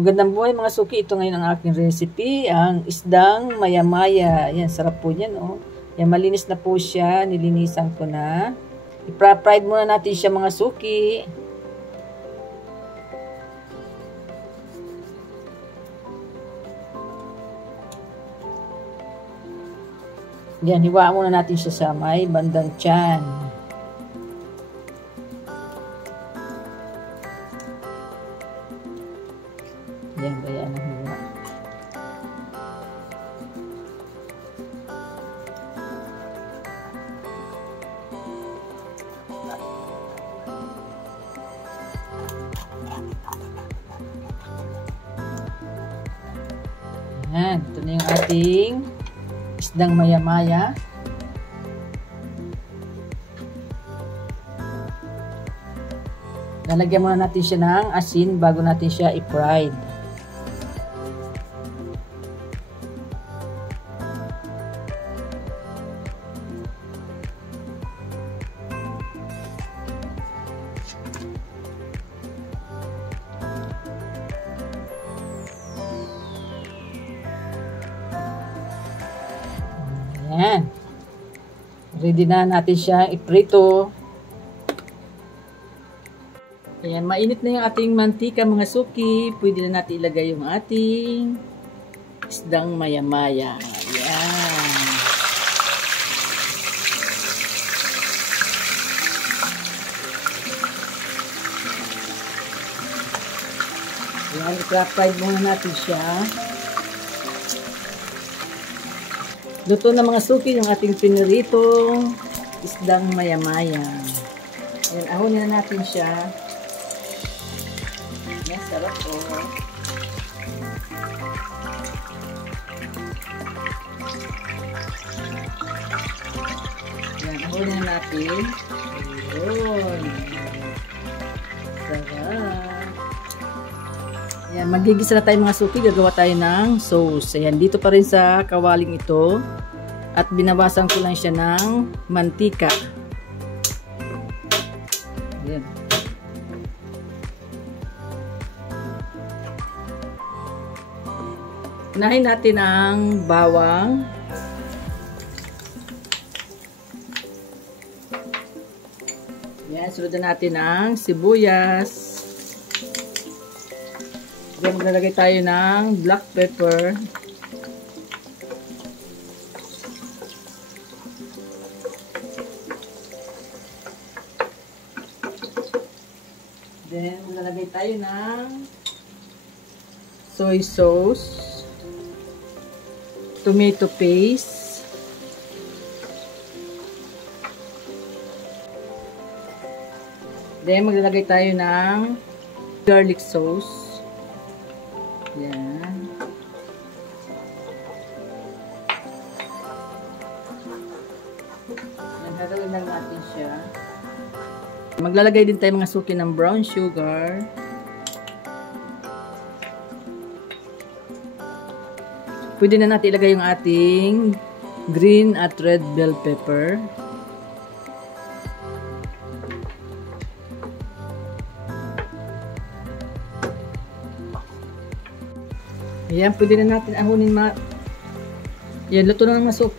Magandang buhay mga suki. Ito ngayon ang aking recipe, ang isdang maya-maya. Yan, sarap po yan, oh. Yan, malinis na po siya. Nilinisan ko na. I-fried muna natin siya mga suki. Yan, hiwaan muna natin siya sa may bandang tiyan. Yan, kaya ang hiwa. Yan, ito na yung ating isdang maya-maya. Lalagyan muna natin siya ng asin bago natin siya i-fried. Ayan. Ready na natin siya iprito. Ayan, mainit na yung ating mantika mga suki. Pwede na natin ilagay yung ating isdang maya-maya. Ayan. Ayan, i-fried muna natin siya. Luto na mga suki yung ating pinirito isdang maya-maya. Ayan, ahonin na natin siya. Ayan, sarap po. Ayan, ahonin na natin. Ayan. Sarap. Ayan, magigisa na tayo mga suki. Gagawa tayo ng sauce. Ayan, dito pa rin sa kawaling ito. At binawasan ko lang siya ng mantika. Ayan. Unahin natin ang bawang. Ayan, sundan natin ang sibuyas. Then, maglalagay tayo ng black pepper. Then, maglalagay tayo ng soy sauce, tomato paste, then, maglalagay tayo ng garlic sauce. Yan. Haluin lang natin siya. Maglalagay din tayo mga suki ng brown sugar. Pwede na natin ilagay yung ating green at red bell pepper. Ayan, pwede na natin ahunin yan, luto na ng mga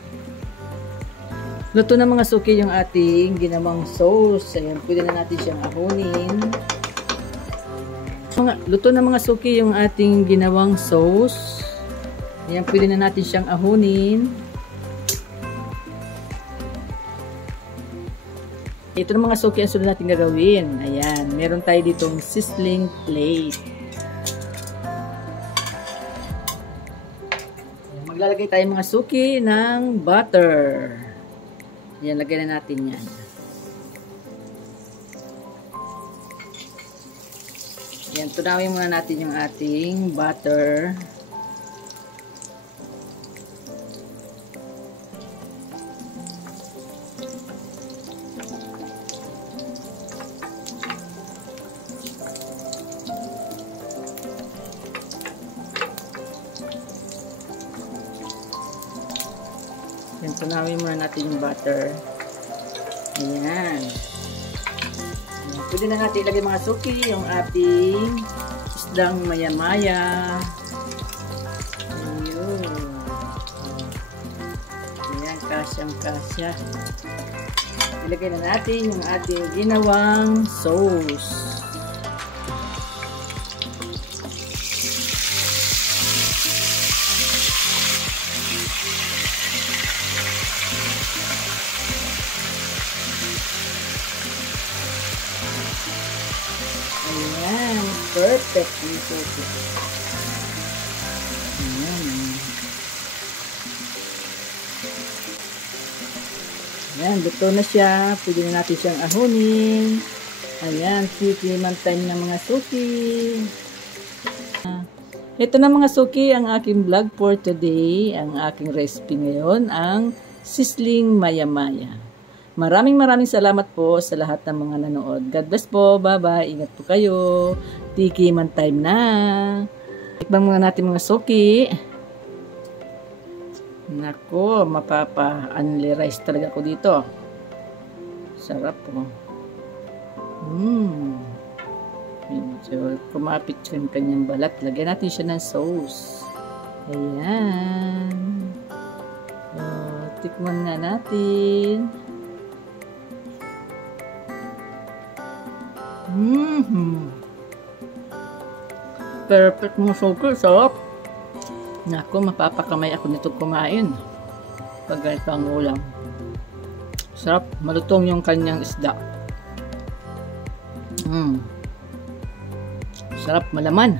luto na mga suki yung ating ginawang sauce. Ayan, pwede na natin siyang ahunin. Luto na mga suki yung ating ginawang sauce. Ayan, pwede na natin siyang ahunin. Ito na mga suki ang sunod natin gagawin. Ayan, meron tayo ditong sizzling plate. Maglalagay tayo mga suki ng butter. Yan, lagay na natin yan. Yan, tunawin muna natin yung ating butter. Yan, tunawin muna natin yung butter. Ayan. Pwede na natin ilagay mga suki yung ating isdang maya-maya. Ayun. Ayan, kasyang-kasya. Ilagay na natin yung ating ginawang sauce. Ayan, perfect yung sauce. Ayan. Ayan, luto na siya. Pwede na natin siyang ahunin. Ayan, tikiman time ng mga suki. Ito na mga suki, ang aking vlog for today. Ang aking recipe ngayon, ang sisling maya-maya. Maraming salamat po sa lahat ng mga nanood. God bless po. Bye-bye. Ingat po kayo. Tikiman time na. Tikman muna natin mga suki. Nako, mapapa-unli-rice talaga ako dito. Sarap po. Medyo kumapit yung kanyang balat. Lagyan natin siya ng sauce. Ayan. Tikman na natin. Perfect mga suki. Sarap. Naku, mapapakamay ako nito kumain. Pag ganito ang ulam. Sarap. Malutong yung kanyang isda. Sarap. Malaman.